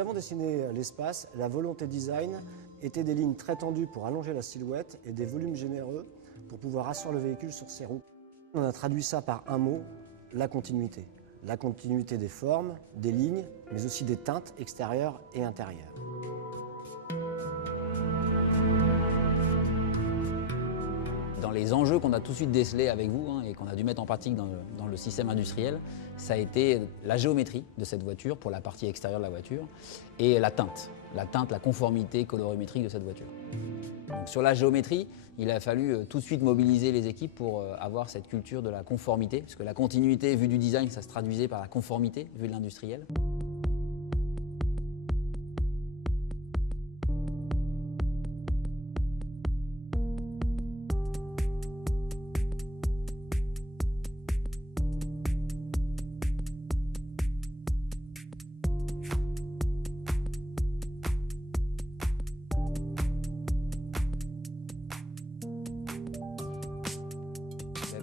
nous avons dessiné l'espace, la volonté design était des lignes très tendues pour allonger la silhouette et des volumes généreux pour pouvoir asseoir le véhicule sur ses roues. On a traduit ça par un mot, la continuité. La continuité des formes, des lignes, mais aussi des teintes extérieures et intérieures. Dans les enjeux qu'on a tout de suite décelés avec vous et qu'on a dû mettre en pratique dans le système industriel, ça a été la géométrie de cette voiture pour la partie extérieure de la voiture et la teinte, la conformité colorimétrique de cette voiture. Donc, sur la géométrie, il a fallu tout de suite mobiliser les équipes pour avoir cette culture de la conformité, parce que la continuité vue du design, ça se traduisait par la conformité vue de l'industriel.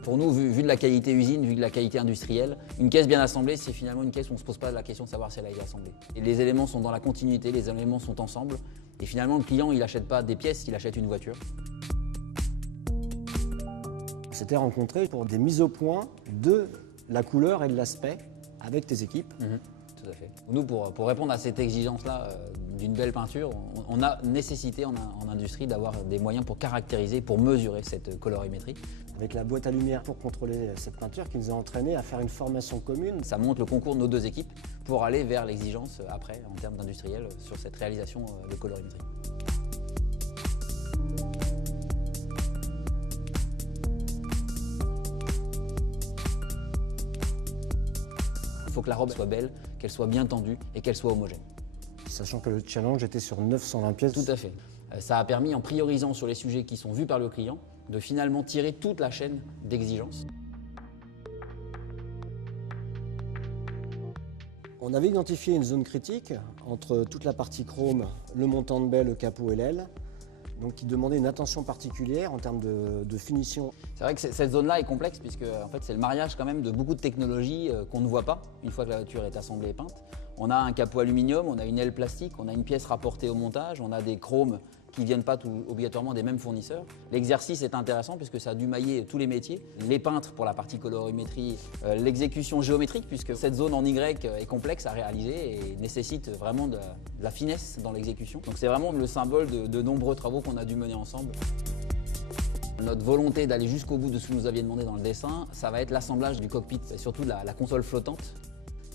Pour nous, vu de la qualité usine, vu de la qualité industrielle, une caisse bien assemblée, c'est finalement une caisse où on ne se pose pas la question de savoir si elle a été assemblée. Et les éléments sont dans la continuité, les éléments sont ensemble. Et finalement, le client, il n'achète pas des pièces, il achète une voiture. On s'était rencontrés pour des mises au point de la couleur et de l'aspect avec tes équipes. Tout à fait. Nous, pour répondre à cette exigence-là d'une belle peinture, on a nécessité en industrie d'avoir des moyens pour caractériser, pour mesurer cette colorimétrie. Avec la boîte à lumière pour contrôler cette peinture qui nous a entraînés à faire une formation commune. Ça montre le concours de nos deux équipes pour aller vers l'exigence après, en termes d'industriel, sur cette réalisation de colorimétrie. Il faut que la robe soit belle, qu'elle soit bien tendue et qu'elle soit homogène. Sachant que le challenge était sur 920 pièces. Tout à fait. Ça a permis, en priorisant sur les sujets qui sont vus par le client, de finalement tirer toute la chaîne d'exigence. On avait identifié une zone critique entre toute la partie chrome, le montant de baie, le capot et l'aile, donc qui demandait une attention particulière en termes de finition. C'est vrai que cette zone-là est complexe puisque en fait, c'est le mariage quand même de beaucoup de technologies qu'on ne voit pas une fois que la voiture est assemblée et peinte. On a un capot aluminium, on a une aile plastique, on a une pièce rapportée au montage, on a des chromes qui ne viennent pas obligatoirement des mêmes fournisseurs. L'exercice est intéressant puisque ça a dû mailler tous les métiers, les peintres pour la partie colorimétrie, l'exécution géométrique puisque cette zone en Y est complexe à réaliser et nécessite vraiment de la finesse dans l'exécution. Donc c'est vraiment le symbole de nombreux travaux qu'on a dû mener ensemble. Notre volonté d'aller jusqu'au bout de ce que vous nous aviez demandé dans le dessin, ça va être l'assemblage du cockpit et surtout de la console flottante.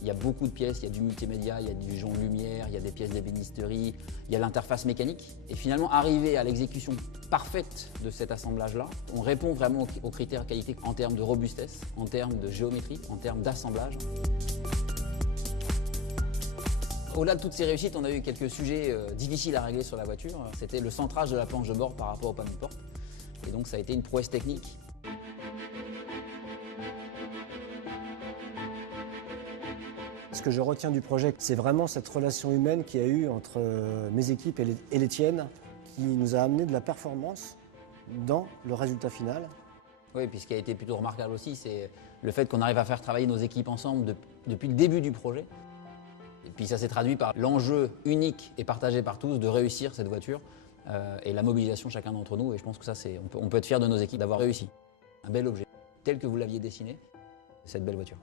Il y a beaucoup de pièces, il y a du multimédia, il y a du jonc de lumière, il y a des pièces d'ébénisterie, il y a l'interface mécanique. Et finalement, arriver à l'exécution parfaite de cet assemblage-là, on répond vraiment aux critères qualité en termes de robustesse, en termes de géométrie, en termes d'assemblage. Au-delà de toutes ces réussites, on a eu quelques sujets difficiles à régler sur la voiture. C'était le centrage de la planche de bord par rapport au panneau de porte. Et donc ça a été une prouesse technique. Ce que je retiens du projet, c'est vraiment cette relation humaine qu'il y a eu entre mes équipes et les tiennes qui nous a amené de la performance dans le résultat final. Oui, puis ce qui a été plutôt remarquable aussi, c'est le fait qu'on arrive à faire travailler nos équipes ensemble depuis le début du projet. Et puis ça s'est traduit par l'enjeu unique et partagé par tous de réussir cette voiture et la mobilisation de chacun d'entre nous. Et je pense que ça, on peut être fier de nos équipes d'avoir réussi. Un bel objet, tel que vous l'aviez dessiné, cette belle voiture.